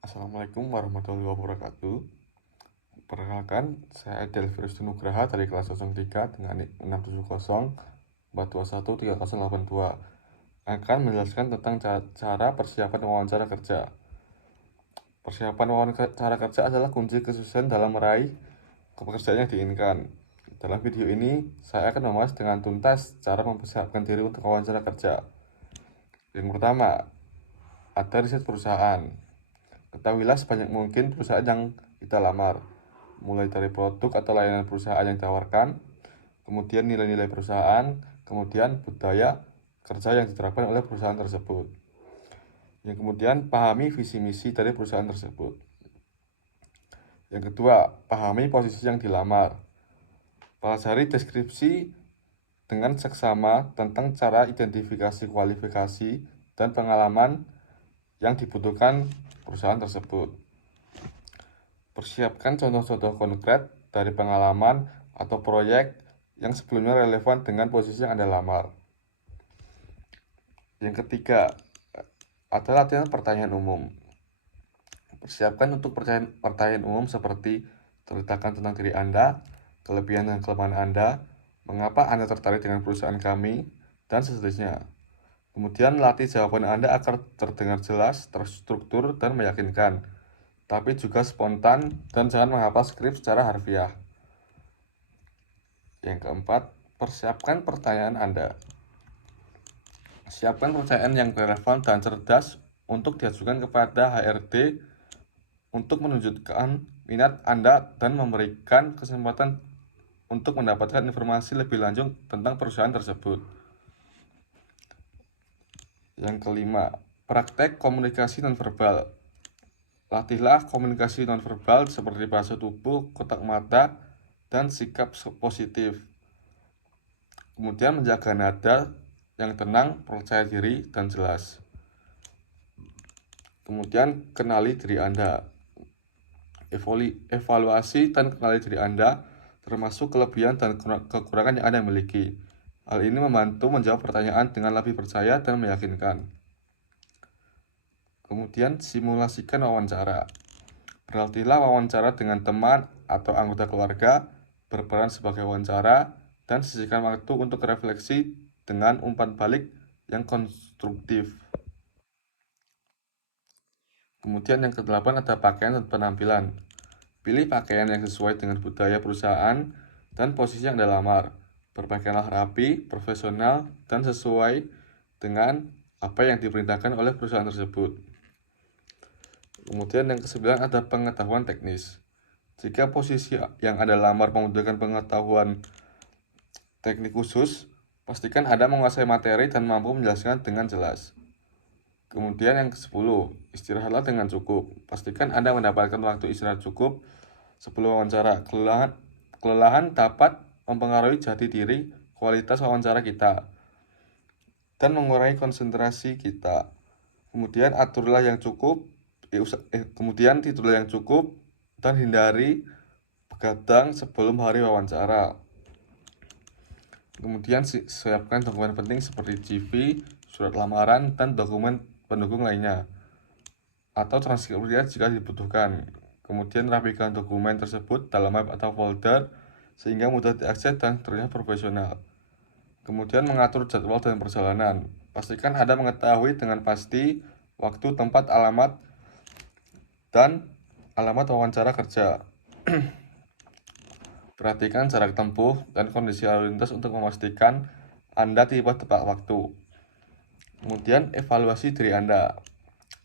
Assalamualaikum warahmatullahi wabarakatuh. Perkenalkan, saya Delvirus Nugraha dari kelas 03 dengan NIK 670-421-3082. Akan menjelaskan tentang cara persiapan wawancara kerja. Persiapan wawancara kerja adalah kunci kesuksesan dalam meraih pekerjaan yang diinginkan. Dalam video ini, saya akan membahas dengan tuntas cara mempersiapkan diri untuk wawancara kerja. Yang pertama, ada riset perusahaan. Ketahuilah sebanyak mungkin perusahaan yang kita lamar, mulai dari produk atau layanan perusahaan yang ditawarkan, kemudian nilai-nilai perusahaan, kemudian budaya kerja yang diterapkan oleh perusahaan tersebut. Yang kemudian pahami visi misi dari perusahaan tersebut. Yang kedua, pahami posisi yang dilamar. Pelajari deskripsi dengan seksama tentang cara identifikasi kualifikasi dan pengalaman yang dibutuhkan perusahaan tersebut. Persiapkan contoh-contoh konkret dari pengalaman atau proyek yang sebelumnya relevan dengan posisi yang Anda lamar. Yang ketiga, adalah latihan pertanyaan umum. Persiapkan untuk pertanyaan umum seperti ceritakan tentang diri Anda, kelebihan dan kelemahan Anda, mengapa Anda tertarik dengan perusahaan kami, dan seterusnya. Kemudian latih jawaban Anda agar terdengar jelas, terstruktur, dan meyakinkan, tapi juga spontan dan jangan menghafal skrip secara harfiah. Yang keempat, persiapkan pertanyaan Anda. Siapkan pertanyaan yang relevan dan cerdas untuk diajukan kepada HRD untuk menunjukkan minat Anda dan memberikan kesempatan untuk mendapatkan informasi lebih lanjut tentang perusahaan tersebut. Yang kelima, praktek komunikasi nonverbal. Latihlah komunikasi nonverbal seperti bahasa tubuh, kotak mata, dan sikap positif. Kemudian menjaga nada yang tenang, percaya diri, dan jelas. Kemudian kenali diri Anda. Evaluasi dan kenali diri Anda, termasuk kelebihan dan kekurangan yang Anda miliki. Hal ini membantu menjawab pertanyaan dengan lebih percaya dan meyakinkan. Kemudian simulasikan wawancara. Berlatihlah wawancara dengan teman atau anggota keluarga, berperan sebagai wawancara, dan sisihkan waktu untuk refleksi dengan umpan balik yang konstruktif. Kemudian yang kedelapan ada pakaian dan penampilan. Pilih pakaian yang sesuai dengan budaya perusahaan dan posisi yang Anda lamar. Berpakaianlah rapi, profesional, dan sesuai dengan apa yang diperintahkan oleh perusahaan tersebut. Kemudian yang kesembilan ada pengetahuan teknis. Jika posisi yang Anda lamar membutuhkan pengetahuan teknik khusus, pastikan Anda menguasai materi dan mampu menjelaskan dengan jelas. Kemudian yang ke-10, istirahatlah dengan cukup. Pastikan Anda mendapatkan waktu istirahat cukup sebelum wawancara. Kelelahan dapat mempengaruhi jati diri, kualitas wawancara kita, dan mengurangi konsentrasi kita. Kemudian aturlah yang cukup, kemudian tidurlah yang cukup, dan hindari begadang sebelum hari wawancara. Kemudian siapkan dokumen penting seperti CV, surat lamaran, dan dokumen pendukung lainnya, atau transkripsi jika dibutuhkan. Kemudian rapikan dokumen tersebut dalam map atau folder sehingga mudah diakses dan terlihat profesional. Kemudian mengatur jadwal dan perjalanan. Pastikan Anda mengetahui dengan pasti waktu, tempat, alamat, dan alamat wawancara kerja. Perhatikan jarak tempuh dan kondisi lalu lintas untuk memastikan Anda tiba tepat waktu. Kemudian evaluasi diri Anda.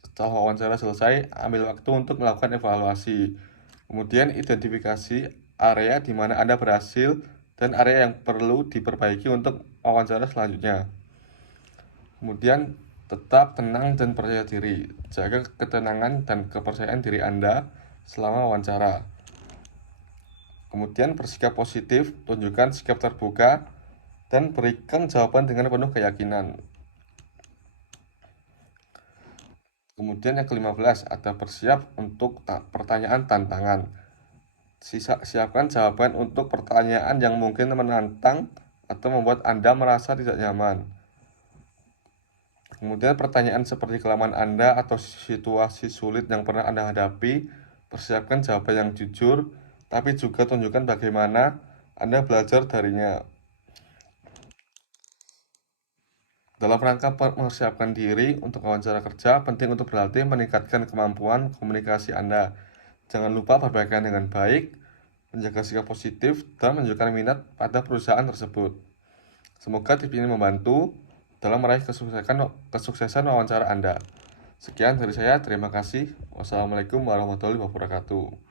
Setelah wawancara selesai, ambil waktu untuk melakukan evaluasi. Kemudian identifikasi area di mana Anda berhasil dan area yang perlu diperbaiki untuk wawancara selanjutnya. Kemudian tetap tenang dan percaya diri. Jaga ketenangan dan kepercayaan diri Anda selama wawancara. Kemudian bersikap positif, tunjukkan sikap terbuka, dan berikan jawaban dengan penuh keyakinan. Kemudian yang ke-15 ada bersiap untuk pertanyaan tantangan. Siapkan jawaban untuk pertanyaan yang mungkin menantang atau membuat Anda merasa tidak nyaman. Kemudian pertanyaan seperti kelemahan Anda atau situasi sulit yang pernah Anda hadapi, persiapkan jawaban yang jujur, tapi juga tunjukkan bagaimana Anda belajar darinya. Dalam rangka mempersiapkan diri untuk wawancara kerja, penting untuk berlatih meningkatkan kemampuan komunikasi Anda. Jangan lupa berpakaian dengan baik, menjaga sikap positif, dan menunjukkan minat pada perusahaan tersebut. Semoga tips ini membantu dalam meraih kesuksesan wawancara Anda. Sekian dari saya, terima kasih. Wassalamualaikum warahmatullahi wabarakatuh.